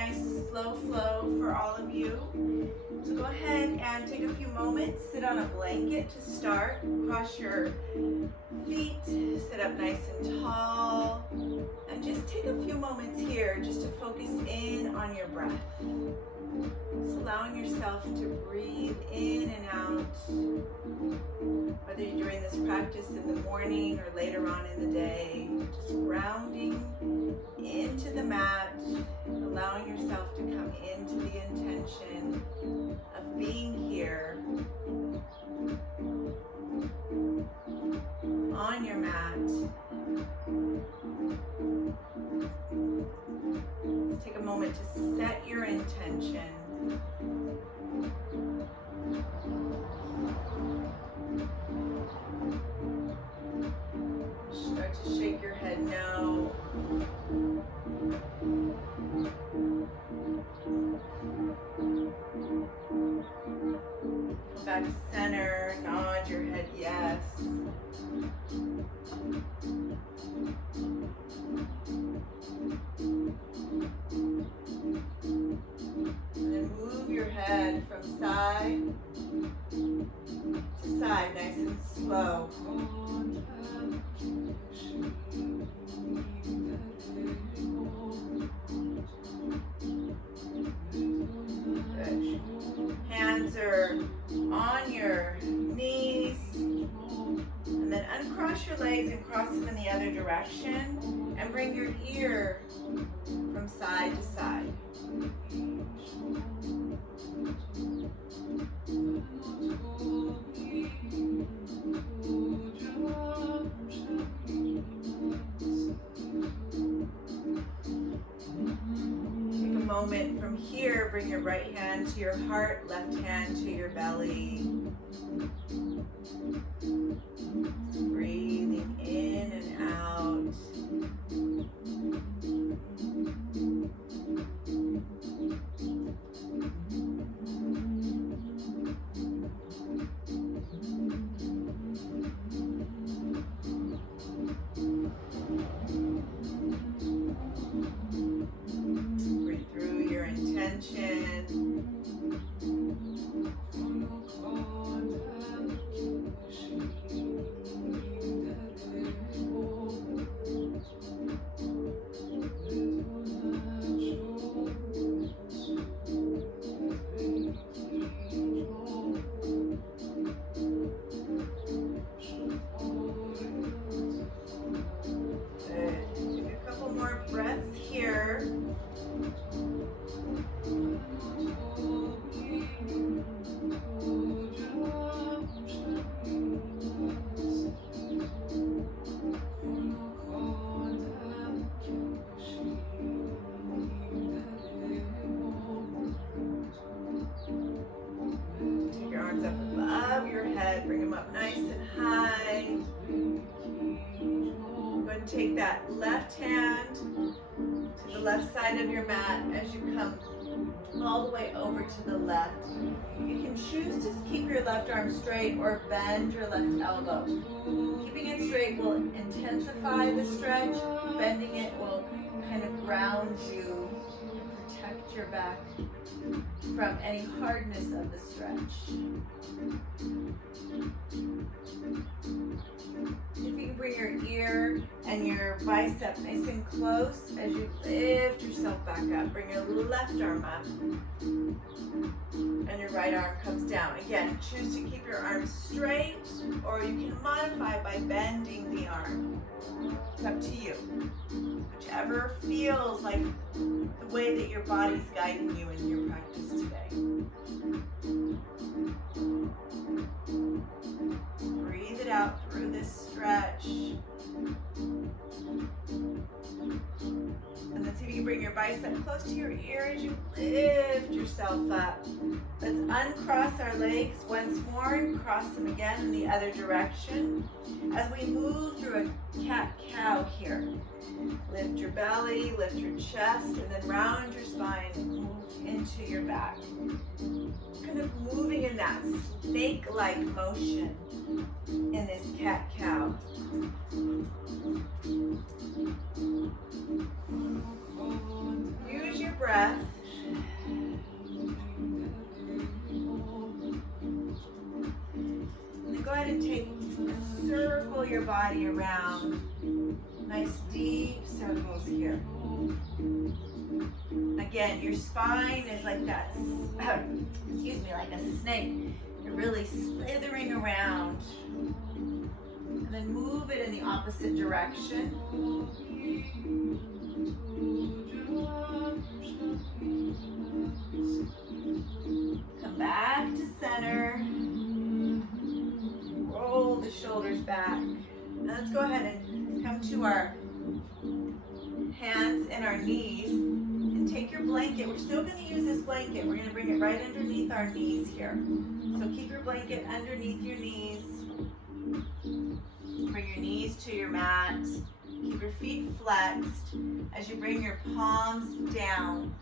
nice slow flow for all of you. So go ahead and take a few moments, sit on a blanket to start. Cross your feet, sit up nice and tall, and just take a few moments here just to focus in on your breath. Just allowing yourself to breathe in and out, whether you're doing this practice in the morning or later on in the day, just grounding into the mat, allowing yourself to come into the intention of being here on your mat. Take a moment to set your intention. Start to shake your head no. Come back to center, nod your head yes. And then move your head from side to side, nice and slow. Good. Hands are on your knees, and then uncross your legs and cross them in the other direction, and bring your ear from side to side. Take a moment from here, bring your right hand to your heart, left hand to your belly. Breathing in and out. Breathe through your intention. Bring them up nice and high. Go ahead and take that left hand to the left side of your mat as you come all the way over to the left. You can choose to keep your left arm straight or bend your left elbow. Keeping it straight will intensify the stretch. Bending it will kind of ground you and protect your back from any hardness of the stretch. If you can bring your ear and your bicep nice and close as you lift yourself back up. Bring your left arm up and your right arm comes down. Again, choose to keep your arms straight, or you can modify by bending the arm. It's up to you. Whichever feels like the way that your body's guiding you in your practice today. Breathe it out through this stretch. And then see if you can bring your bicep close to your ear as you lift yourself up. Let's uncross our legs once more and cross them again in the other direction as we move through a cat-cow here. Lift your belly, lift your chest, and then round your spine and move into your back. Kind of moving in that snake-like motion in this cat-cow. Use your breath breath. And then go ahead and circle your body around. Nice deep circles here. Again, your spine is like that, excuse me, like a snake. You're really slithering around. And then move it in the opposite direction. Come back to center. Roll the shoulders back. Now let's go ahead and come to our hands and our knees and take your blanket. We're still going to use this blanket. We're going to bring it right underneath our knees here. So keep your blanket underneath your knees. Bring your knees to your mat. Keep your feet flexed as you bring your palms down.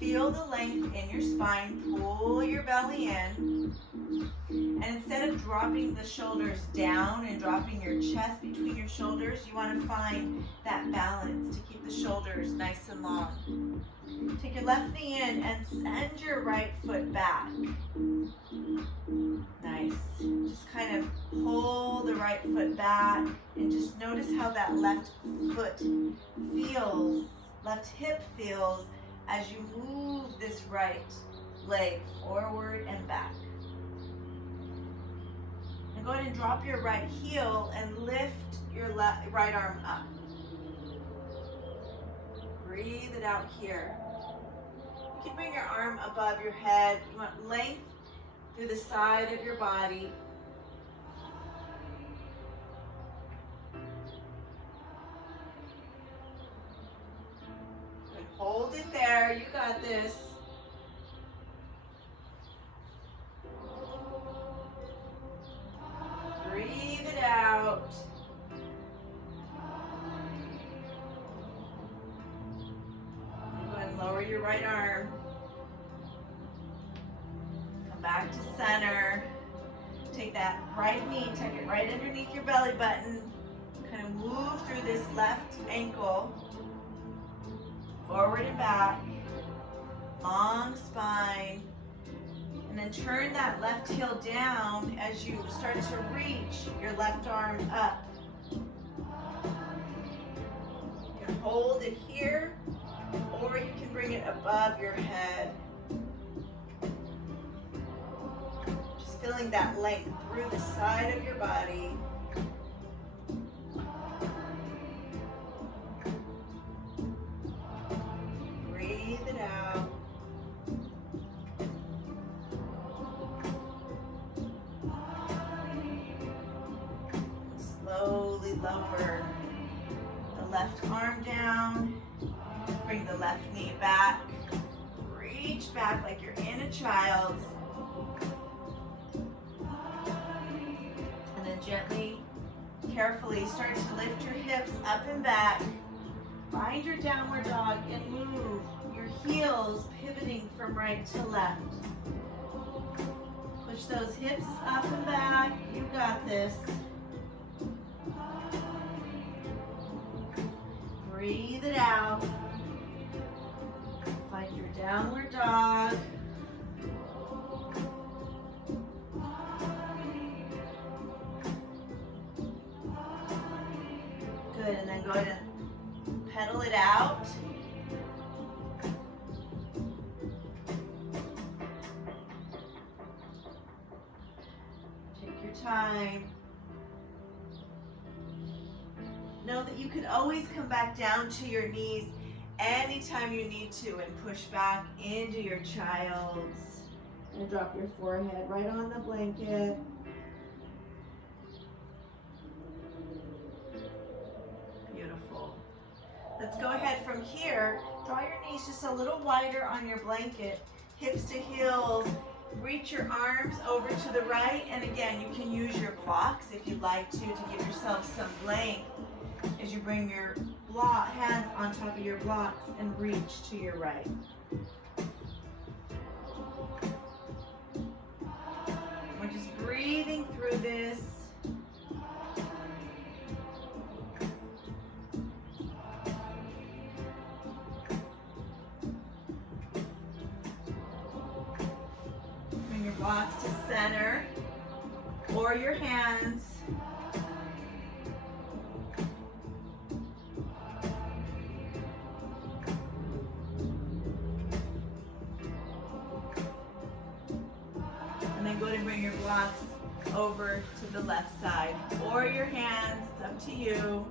Feel the length in your spine. Pull your belly in. And instead of dropping the shoulders down and dropping your chest between your shoulders, you want to find that balance to keep the shoulders nice and long. Take your left knee in and send your right foot back. Nice. Just kind of pull the right foot back and just notice how that left foot feels, left hip feels as you move this right leg forward and back. And go ahead and drop your right heel and lift your right arm up. Breathe it out here. You can bring your arm above your head. You want length through the side of your body. And hold it there. You got this. Breathe it out. Go ahead and lower your right arm. Come back to center. Take that right knee, tuck it right underneath your belly button. Kind of move through this left ankle. Forward and back. Long spine. And then turn that left heel down as you start to reach your left arm up. You can hold it here, or you can bring it above your head. Just feeling that length through the side of your body. Breathe it out. Slowly lower the left arm down. Bring the left knee back. Reach back like you're in a child's. And then gently, carefully start to lift your hips up and back. Find your downward dog and move your heels pivoting from right to left. Push those hips up and back. You got this. Breathe it out. Find your downward dog. Good, and then go ahead and pedal it out. Take your time. Know that you can always come back down to your knees anytime you need to and push back into your child's. And drop your forehead right on the blanket. Beautiful. Let's go ahead from here. Draw your knees just a little wider on your blanket. Hips to heels. Reach your arms over to the right. And again, you can use your blocks if you'd like to give yourself some length as you bring your hands on top of your blocks and reach to your right. We're just breathing through this. center or your hands. And then go ahead and bring your blocks over to the left side or your hands, it's up to you.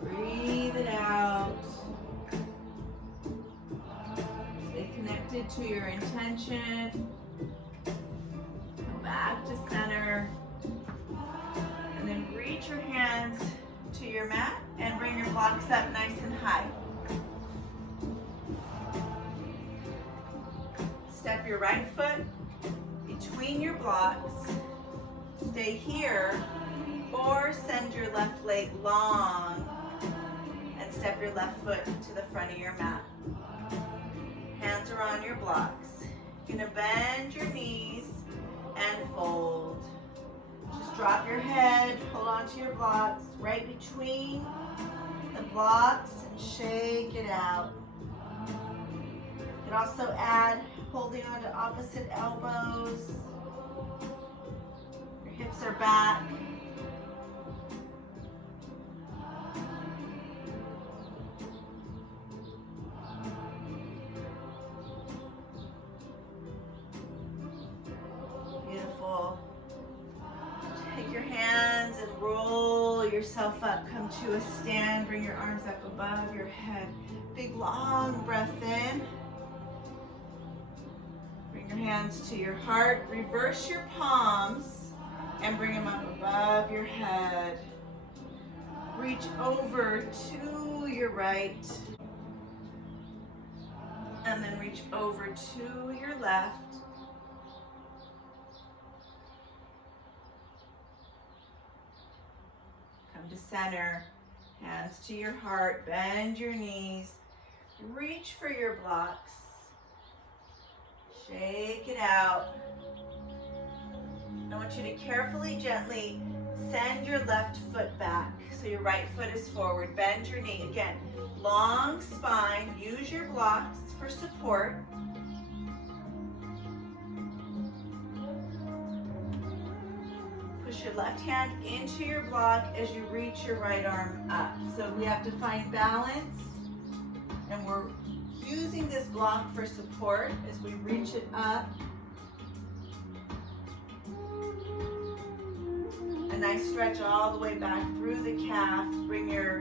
Breathe it out. Stay connected to your intention. Come back to center. And then reach your hands to your mat and bring your blocks up nice and high. Step your right foot between your blocks. Stay here or send your left leg long and step your left foot to the front of your mat. Hands are on your blocks. You're gonna bend your knees and fold. Just drop your head, hold on to your blocks, right between the blocks, and shake it out. You can also add holding on to opposite elbows. Your hips are back. Beautiful. Take your hands and roll yourself up. Come to a stand. Bring your arms up above your head. Big long breath in. Bring your hands to your heart. Reverse your palms and bring them up above your head. Reach over to your right. And then reach over to your left. Come to center, hands to your heart, bend your knees, reach for your blocks, shake it out. I want you to carefully, gently send your left foot back so your right foot is forward. Bend your knee. Again, long spine, use your blocks for support. Push your left hand into your block as you reach your right arm up. So we have to find balance, and we're using this block for support as we reach it up. A nice stretch all the way back through the calf. Bring your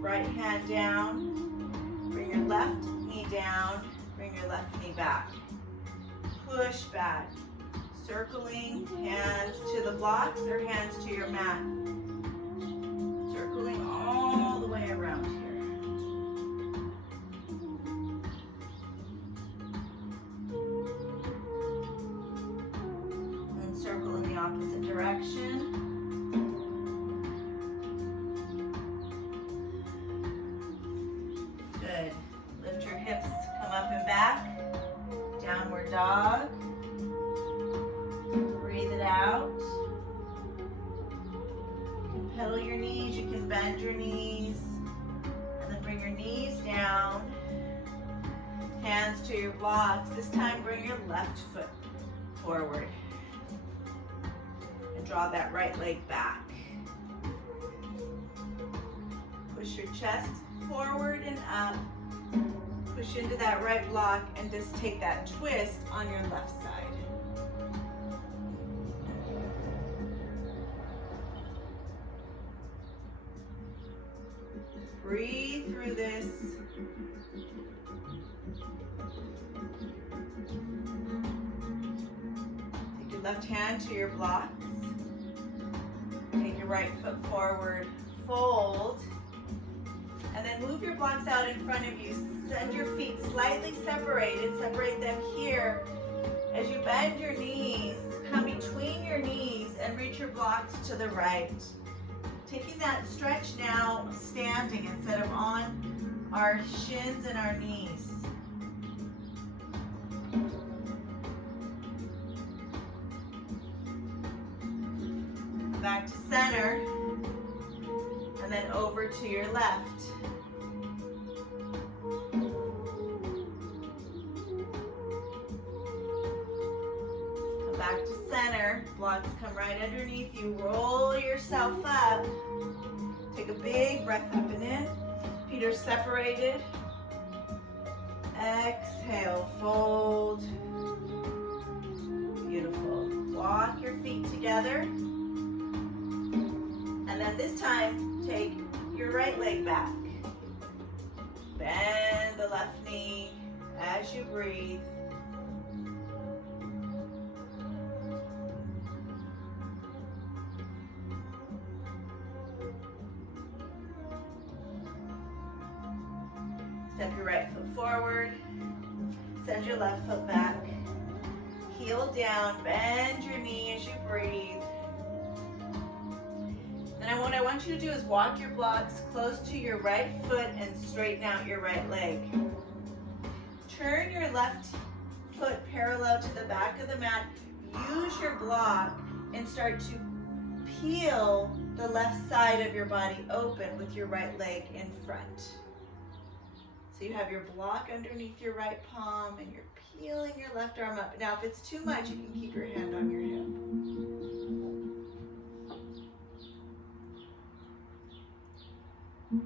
right hand down. Bring your left knee down. Bring your left knee back. Push back. Circling, hands to the blocks or hands to your mat. Circling all the way around here. And circle in the opposite direction. Good. Lift your hips, come up and back. Downward dog. Breathe it out. You can pedal your knees, you can bend your knees, and then bring your knees down. Hands to your blocks. This time bring your left foot forward. And draw that right leg back. Push your chest forward and up. Push into that right block and just take that twist on your left side. Breathe through this. Take your left hand to your blocks. Take your right foot forward, fold, and then move your blocks out in front of you. Send your feet slightly separated. Separate them here. As you bend your knees, come between your knees and reach your blocks to the right. Taking that stretch now, standing instead of on our shins and our knees. back to center, and then over to your left. Come back to center, blocks come right underneath you, roll yourself up. Take a big breath up and in, feet are separated. Exhale, fold. Beautiful. Walk your feet together. And then this time, take your right leg back. Bend the left knee as you breathe. Step your right foot forward. Send your left foot back. Heel down, bend your knee as you breathe. And what I want you to do is walk your blocks close to your right foot and straighten out your right leg. Turn your left foot parallel to the back of the mat. Use your block and start to peel the left side of your body open with your right leg in front. So you have your block underneath your right palm and you're peeling your left arm up. Now if it's too much, you can keep your hand on your hip. If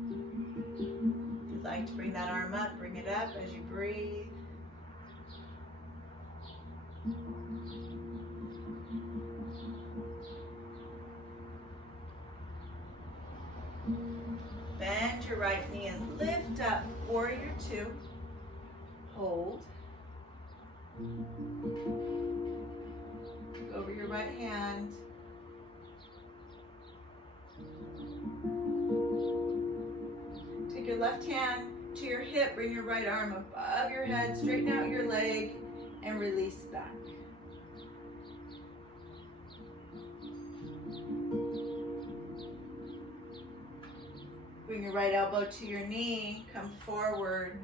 you'd like to bring that arm up, bring it up as you breathe. Bend your right knee and lift up, warrior two. Hold. Over your right hand. Take your left hand to your hip, bring your right arm above your head, straighten out your leg, and release back. Bring your right elbow to your knee, come forward.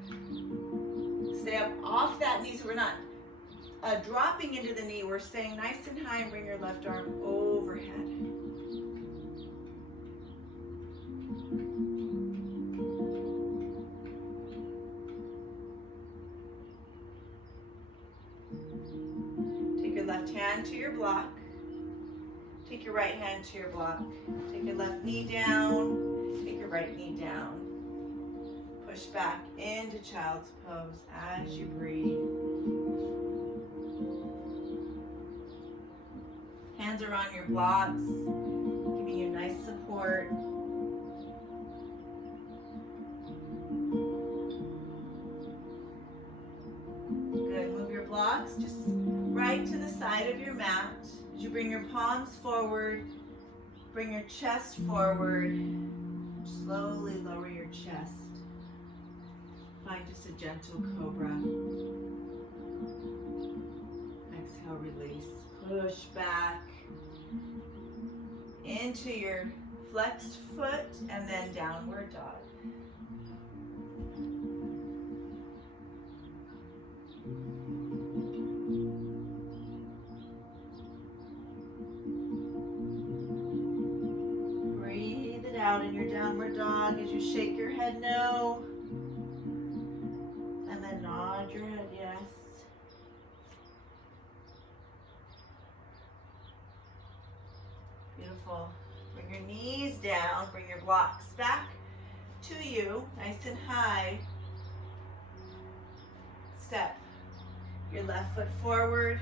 Stay up off that knee so we're not dropping into the knee. We're staying nice and high and bring your left arm overhead. Take your left hand to your block. Take your right hand to your block. Take your left knee down. Take your right knee down. Push back into child's pose as you breathe. Hands are on your blocks, giving you nice support. Good, move your blocks just right to the side of your mat. As you bring your palms forward, bring your chest forward. Slowly lower your chest. Find just a gentle cobra. Exhale, release. Push back into your flexed foot and then downward dog. Out in your downward dog as you shake your head no and then nod your head yes. Beautiful. Bring your knees down, bring your blocks back to you, nice and high. Step your left foot forward,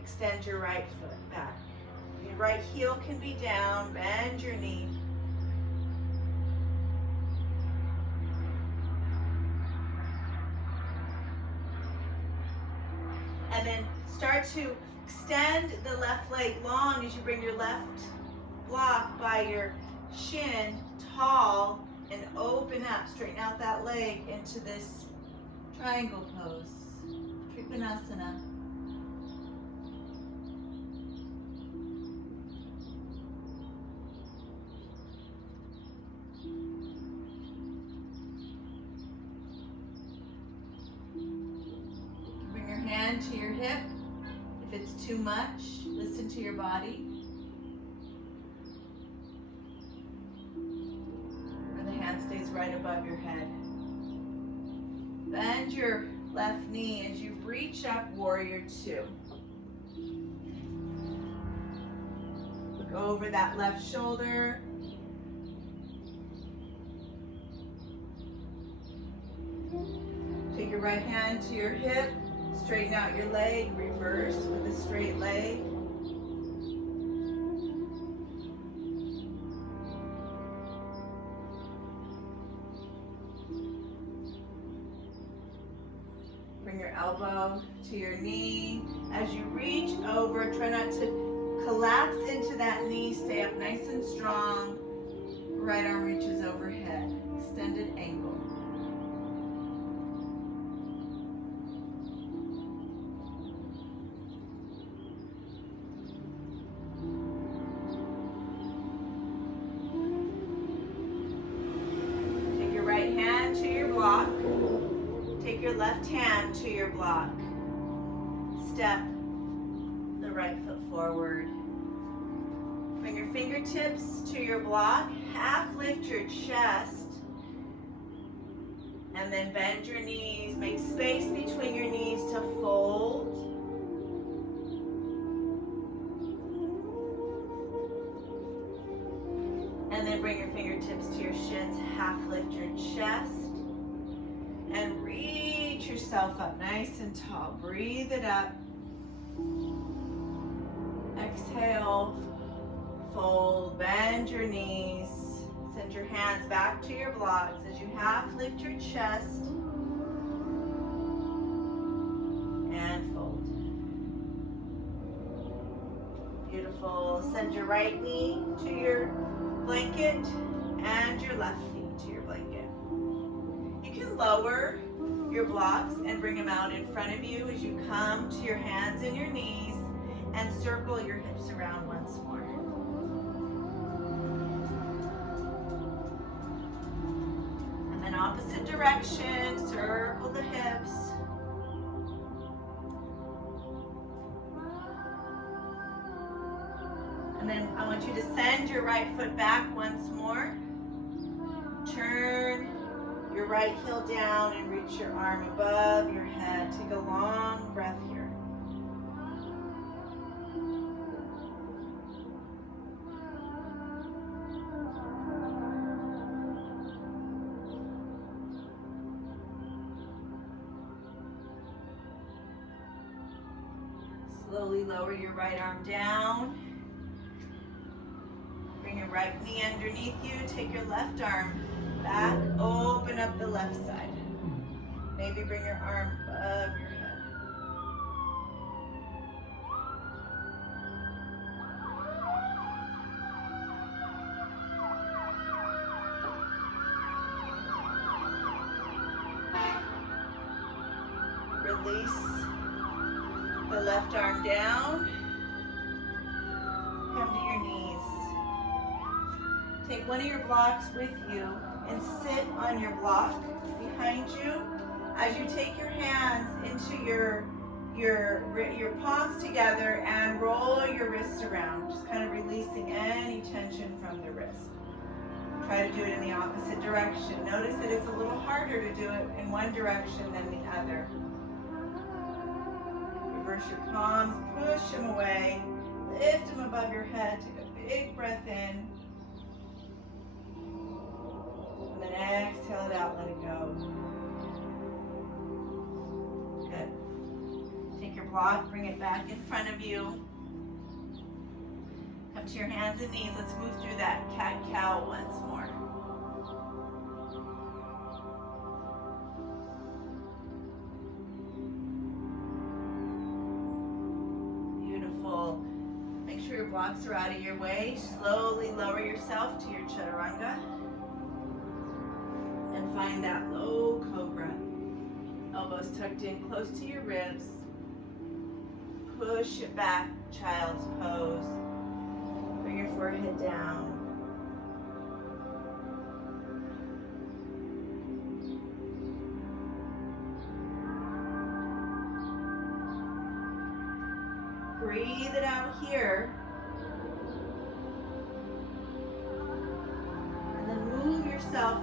extend your right foot back. Your right heel can be down, bend your knee. And then start to extend the left leg long as you bring your left block by your shin tall and open up. Straighten out that leg into this triangle pose, Trikonasana. To your hip. If it's too much, listen to your body. above your head. Bend your left knee as you reach up, warrior two. Look over that left shoulder. Take your right hand to your hip, straighten out your leg, reverse with a straight leg. Bring your elbow to your knee. As you reach over, try not to collapse into that knee. Stay up nice and strong. Right arm reaches overhead. Extended angle. Take your right hand to your block. Take your left hand to your block. Step the right foot forward. Bring your fingertips to your block. Half lift your chest. And then bend your knees. Make space between your knees to fold. And then bring your fingertips to your shins. Half lift your chest. And reach yourself up nice and tall. Breathe it up. Exhale. Fold. Bend your knees. Send your hands back to your blocks as you half lift your chest. And fold. Beautiful. Send your right knee to your blanket and your left knee to your blanket. You can lower your blocks and bring them out in front of you as you come to your hands and your knees and circle your hips around once more. And then opposite direction, circle the hips. And then I want you to send your right foot back once more. Turn your right heel down and reach your arm above your head. Take a long breath here. Slowly lower your right arm down. Bring your right knee underneath you. Take your left arm back. Open up the left side. Maybe bring your arm above your head. Release the left arm down. Come to your knees. Take one of your blocks with you and sit on your block behind you. As you take your hands into your palms together and roll your wrists around, just kind of releasing any tension from the wrist. Try to do it in the opposite direction. Notice that it's a little harder to do it in one direction than the other. Reverse your palms, push them away, lift them above your head, take a big breath in. And then exhale it out, let it go. Good. Take your block, bring it back in front of you. Come to your hands and knees. Let's move through that cat-cow once more. Beautiful. Make sure your blocks are out of your way. Slowly lower yourself to your chaturanga. And find that low cobra. Elbows tucked in close to your ribs. Push it back, child's pose. Bring your forehead down. Breathe it out here. And then move yourself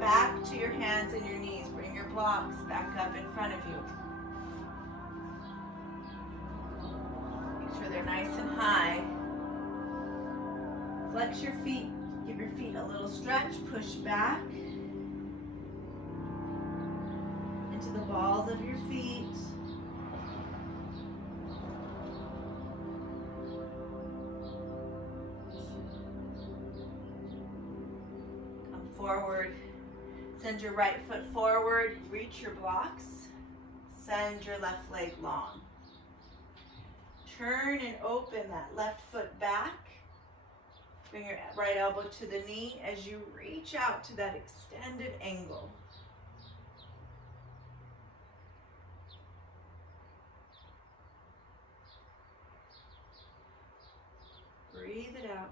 back to your hands and your knees. Bring your blocks back up in front of you. Make sure they're nice and high. Flex your feet. Give your feet a little stretch. Push back into the balls of your feet. Come forward. Send your right foot forward. Reach your blocks. Send your left leg long. Turn and open that left foot back. Bring your right elbow to the knee as you reach out to that extended angle. Breathe it out.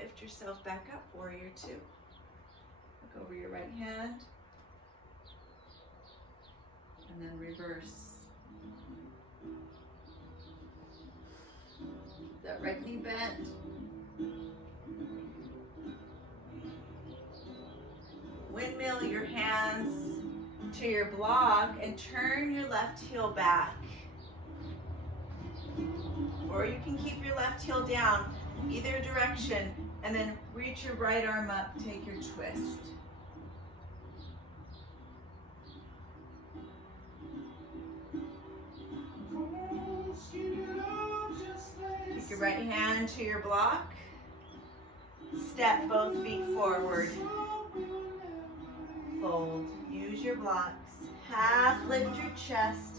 Lift yourself back up, warrior two. Look over your right hand. And then reverse. That right knee bent. Windmill your hands to your block and turn your left heel back. Or you can keep your left heel down, either direction, and then reach your right arm up, take your twist. Take your right hand to your block. Step both feet forward. Fold. Use your blocks. Half lift your chest.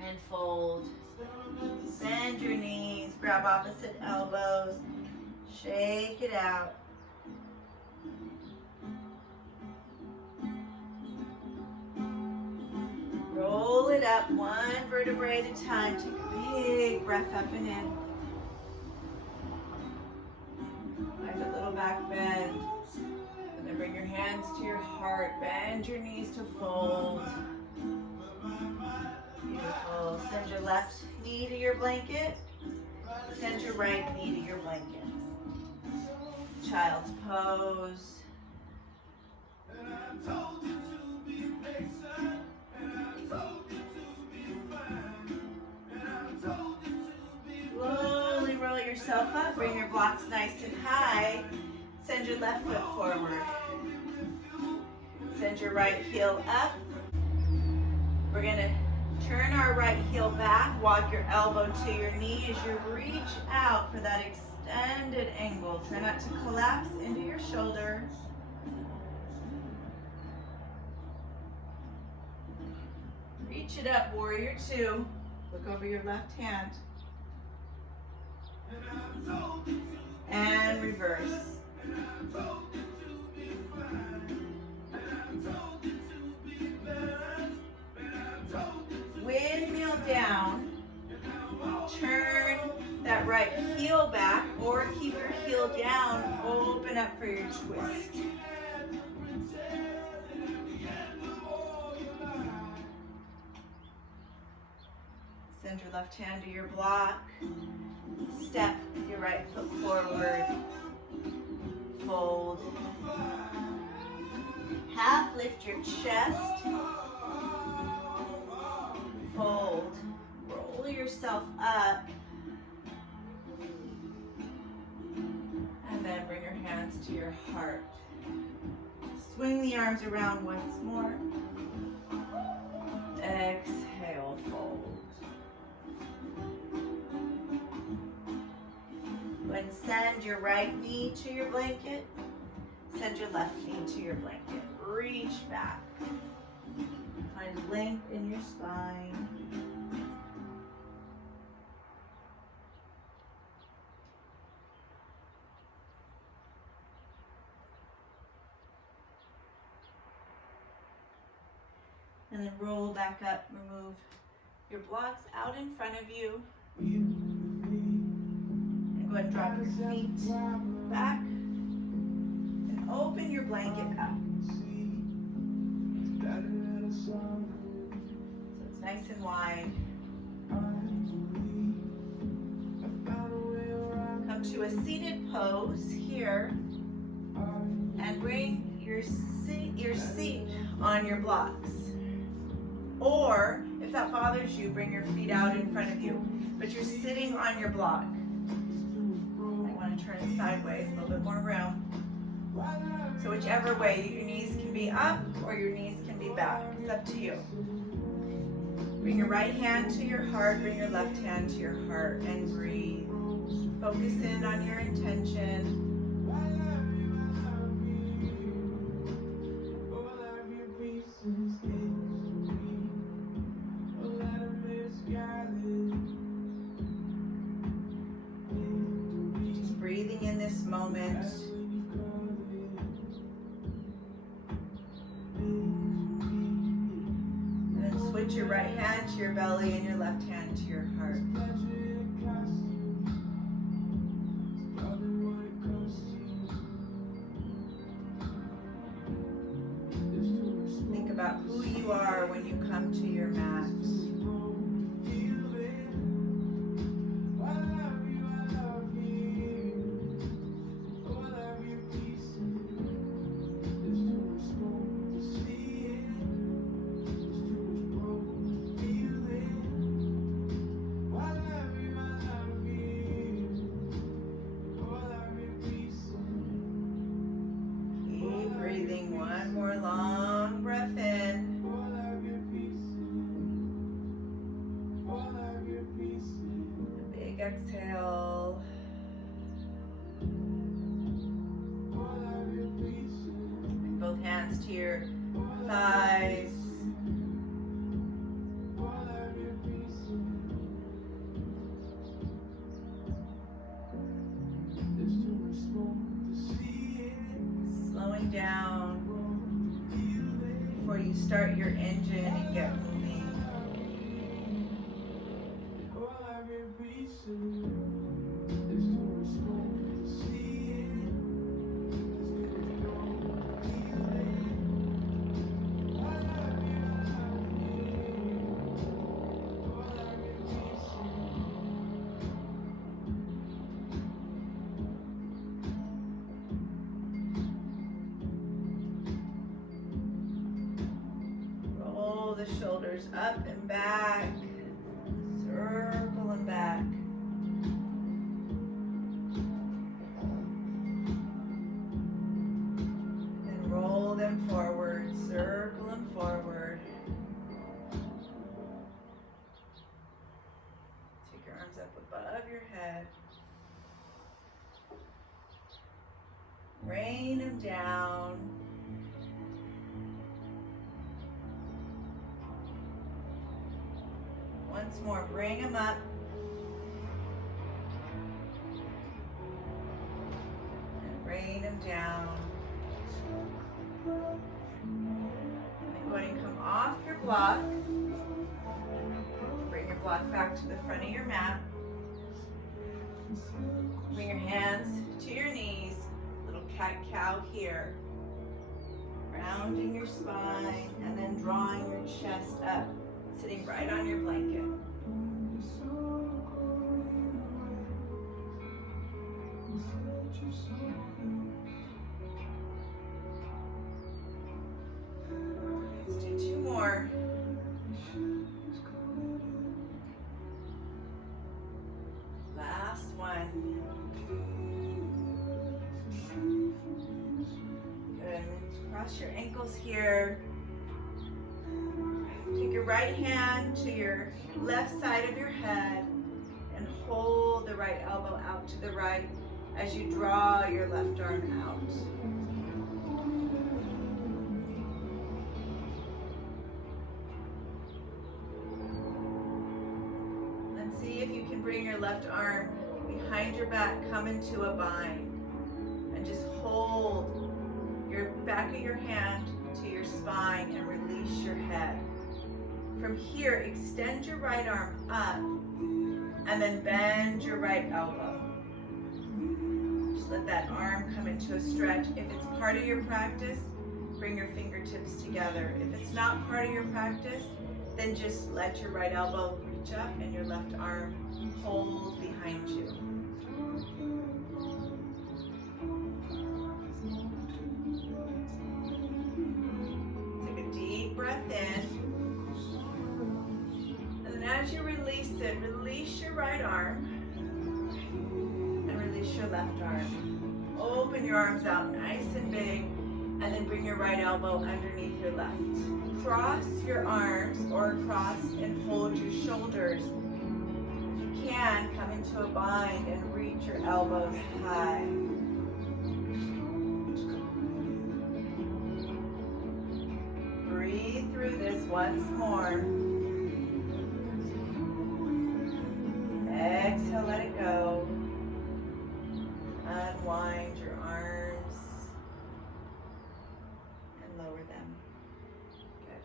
And fold. Bend your knees. Grab opposite elbows. Shake it out. Roll it up one vertebrae at a time. Take a big breath up and in. Find a little back bend. And then bring your hands to your heart. Bend your knees to fold. Beautiful. Send your left knee to your blanket. Send your right knee to your blanket. Child's pose. Slowly roll yourself up. Bring your blocks nice and high. Send your left foot forward. Send your right heel up. We're going to turn our right heel back. Walk your elbow to your knee as you reach out for that extended angle. Try not to collapse into your shoulder. Reach it up, warrior two. Look over your left hand. And reverse. Windmill down. Turn that right heel back or keep your heel down. Open up for your twist. Send your left hand to your block. Step your right foot forward. Fold. Half lift your chest. Fold. Roll yourself up. And then bring your hands to your heart. Swing the arms around once more. Exhale, fold. Then send your right knee to your blanket. Send your left knee to your blanket. Reach back. Find length in your spine. And then roll back up. Remove your blocks out in front of you. And go ahead and drop your feet back. And open your blanket up. So it's nice and wide. Come to into a seated pose here and bring your seat on your blocks. Or, if that bothers you, bring your feet out in front of you. But you're sitting on your block. I want to turn sideways, a little bit more room. So whichever way, your knees can be up or your knees can be back. It's up to you. Bring your right hand to your heart, bring your left hand to your heart, and breathe. Focus in on your intention. Just breathing in this moment. And then switch your right hand to your belly and your left hand to your heart. Think about who you are when you come to your mat. Breathing one more long breath in. A big exhale. Bring both hands to your thighs. Slowing down before you start your engine and get moving. The shoulders up and back, circle and back. And roll them forward, circle them forward. Take your arms up above your head. Rain them down. Once more, bring them up. And rain them down. And then going to come off your block. Bring your block back to the front of your mat. Bring your hands to your knees. Little cat-cow here. Rounding your spine and then drawing your chest up. Sitting right on your blanket. Let's do two more. Last one. Good. Cross your ankles here. Take your right hand to your left side of your head and hold the right elbow out to the right as you draw your left arm out. Then see if you can bring your left arm behind your back, come into a bind, and just hold your back of your hand to your spine and release your head. From here, extend your right arm up and then bend your right elbow. Just let that arm come into a stretch. If it's part of your practice, bring your fingertips together. If it's not part of your practice, then just let your right elbow reach up and your left arm hold behind you. breath in. And then as you release it, release your right arm and release your left arm. Open your arms out nice and big, and then bring your right elbow underneath your left. Cross your arms or cross and hold your shoulders. If you can, come into a bind and reach your elbows high. Breathe through this once more. Exhale, let it go. Unwind your arms and lower them. Good.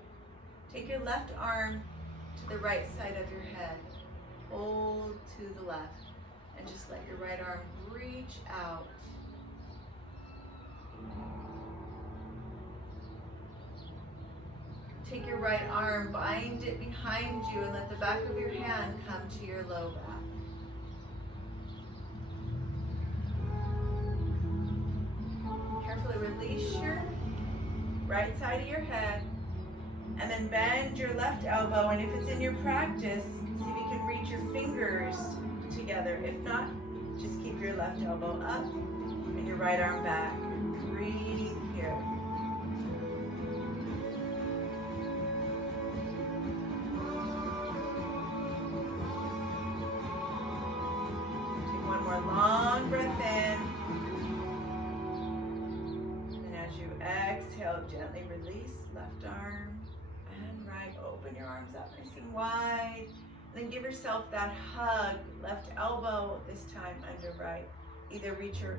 Take your left arm to the right side of your head. Hold to the left and just let your right arm reach out. Take your right arm, bind it behind you, and let the back of your hand come to your low back. Carefully release your right side of your head, and then bend your left elbow, and if it's in your practice, see if you can reach your fingers together. If not, just keep your left elbow up and your right arm back. Breathe here. Take one more long breath in. And as you exhale, gently release left arm and right. Open your arms out nice and wide. And then give yourself that hug, left elbow this time under right. Either reach your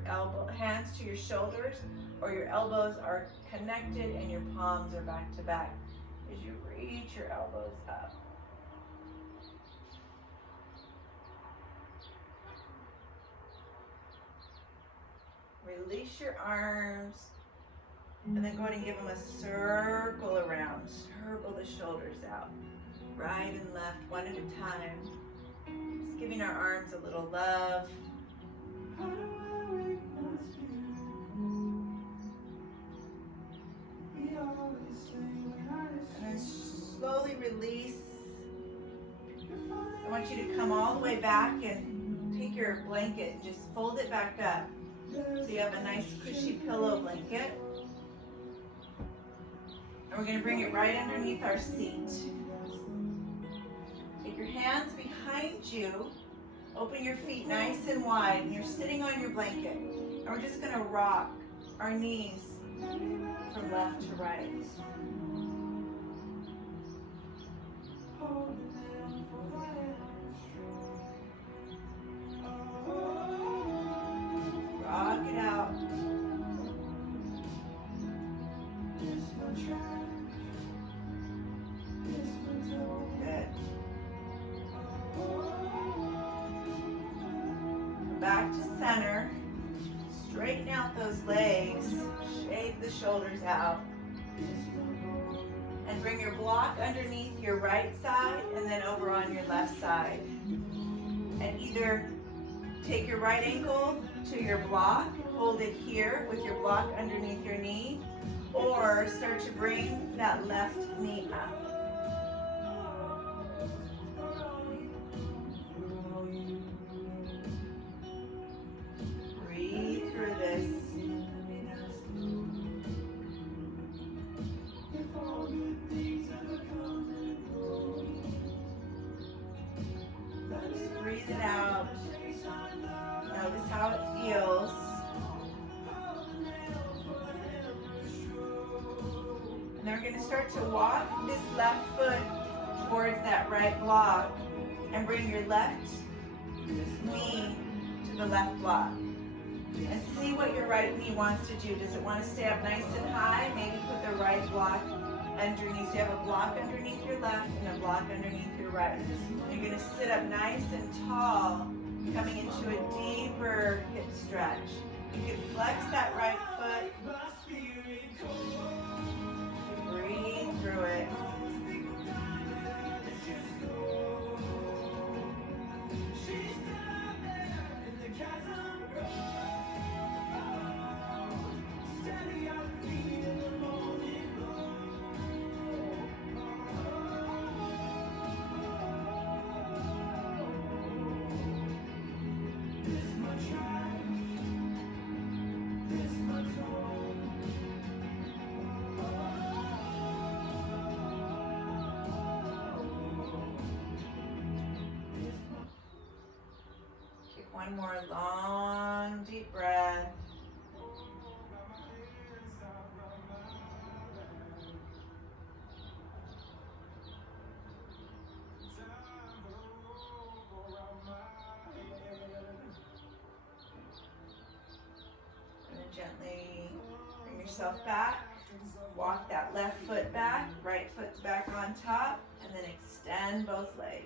hands to your shoulders, or your elbows are connected and your palms are back to back as you reach your elbows up. Release your arms, and then go ahead and give them a circle around. Circle the shoulders out. Right and left, one at a time. Just giving our arms a little love. And then slowly release. I want you to come all the way back and take your blanket and just fold it back up. So you have a nice cushy pillow blanket. And we're going to bring it right underneath our seat. Take your hands behind you. Open your feet nice and wide, and you're sitting on your blanket. And we're just going to rock our knees from left to right. Rock it out. Good. Come back to center. Straighten out those legs. Shake the shoulders out. And bring your block underneath your right side and then over on your left side. And either take your right ankle to your block, hold it here with your block underneath your knee, or start to bring that left knee up. Breathe through this. Just breathe it out. Notice how it feels. And then we're going to start to walk this left foot towards that right block and bring your left knee to the left block. And see what your right knee wants to do. Does it want to stay up nice and high? Maybe put the right block underneath. So you have a block underneath your left and a block underneath your right. You're going to sit up nice and tall, coming into a deeper hip stretch. You can flex that right foot. Breathe through it. One more long, deep breath. And then gently bring yourself back. Walk that left foot back, right foot's back on top, and then extend both legs.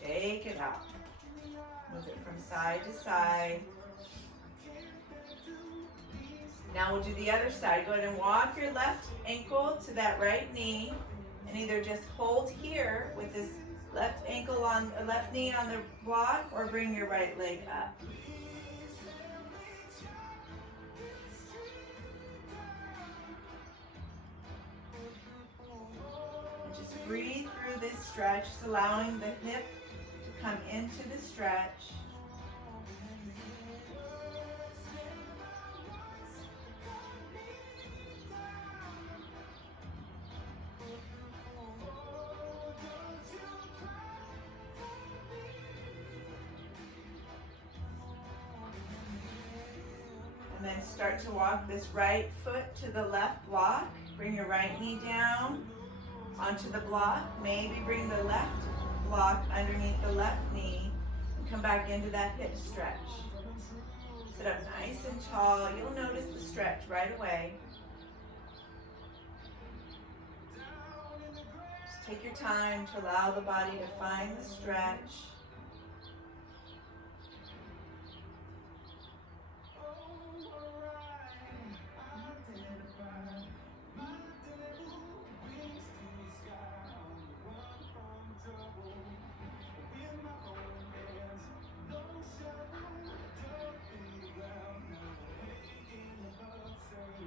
Shake it out. Move it from side to side. Now we'll do the other side. Go ahead and walk your left ankle to that right knee, and either just hold here with this left ankle on, left knee on the block, or bring your right leg up. And just breathe through this stretch, just allowing the hip to come into the stretch. And then start to walk this right foot to the left block. Bring your right knee down onto the block. Maybe bring the left block underneath the left knee and come back into that hip stretch. Sit up nice and tall. You'll notice the stretch right away. Just take your time to allow the body to find the stretch.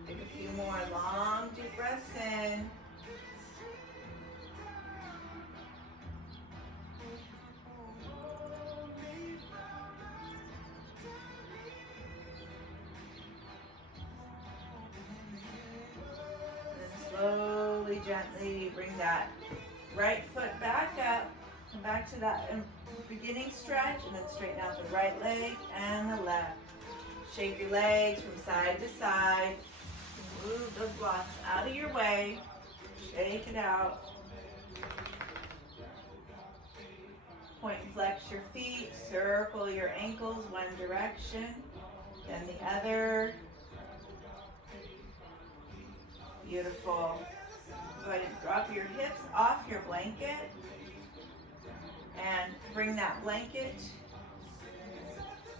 Take a few more long, deep breaths in. Slowly, gently bring that right foot back up. Come back to that beginning stretch, and then straighten out the right leg and the left. Shake your legs from side to side. Move those blocks out of your way. Shake it out. Point and flex your feet. Circle your ankles one direction, then the other. Beautiful. Go ahead and drop your hips off your blanket and bring that blanket,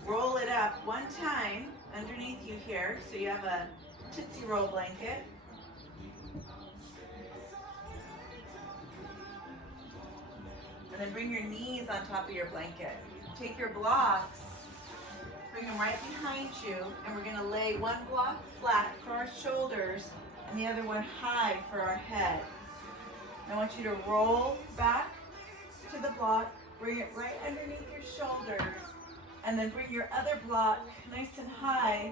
roll it up one time underneath you here so you have a Tootsie Roll blanket. And then bring your knees on top of your blanket. Take your blocks, bring them right behind you, and we're going to lay one block flat for our shoulders and the other one high for our head. I want you to roll back to the block, bring it right underneath your shoulders, and then bring your other block nice and high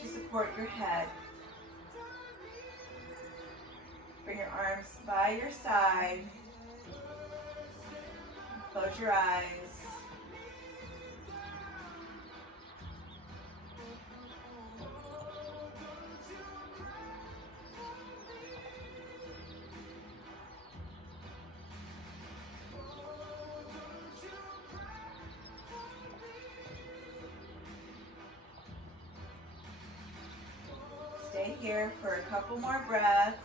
to support your head. Bring your arms by your side. Close your eyes. Stay here for a couple more breaths.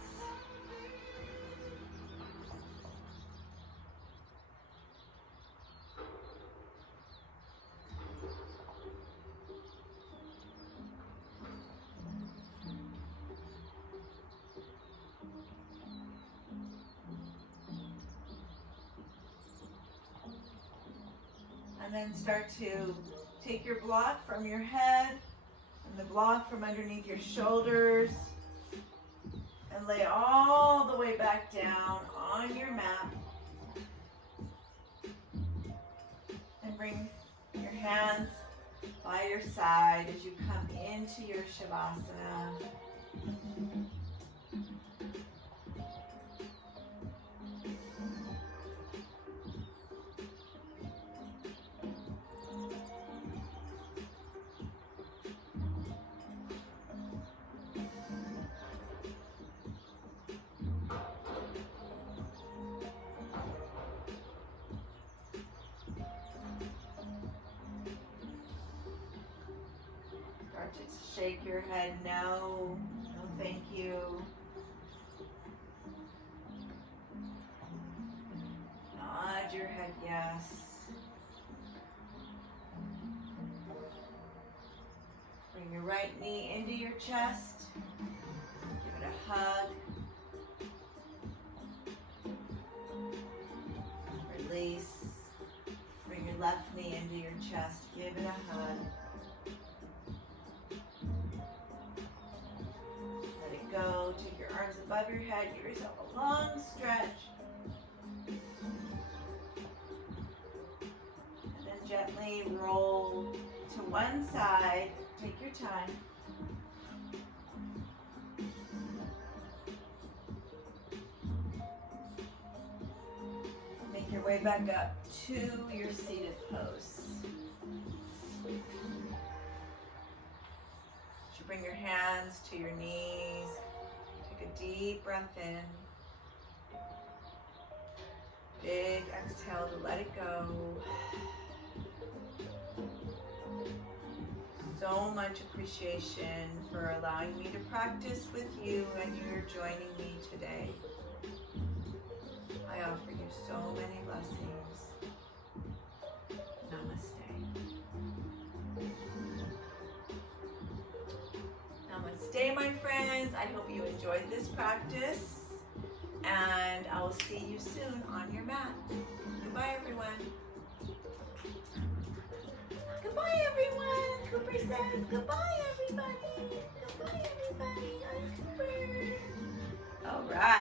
And then start to take your block from your head and the block from underneath your shoulders and lay all the way back down on your mat. And bring your hands by your side as you come into your Shavasana. Shake your head no. No thank you. Nod your head yes. Bring your right knee into your chest. Give it a hug. Release. Bring your left knee into your chest. Give it a hug. Let it go. Take your arms above your head. Give yourself a long stretch. And then gently roll to one side. Take your time. Make your way back up to your seated pose. You bring your hands to your knees. Take a deep breath in. Big exhale to let it go. So much appreciation for allowing me to practice with you and you're joining me today. I offer you so many blessings. Namaste. Namaste, my friends. I hope you enjoyed this practice, and I will see you soon on your mat. Goodbye, everyone. Goodbye, everyone. Cooper says goodbye, everyone.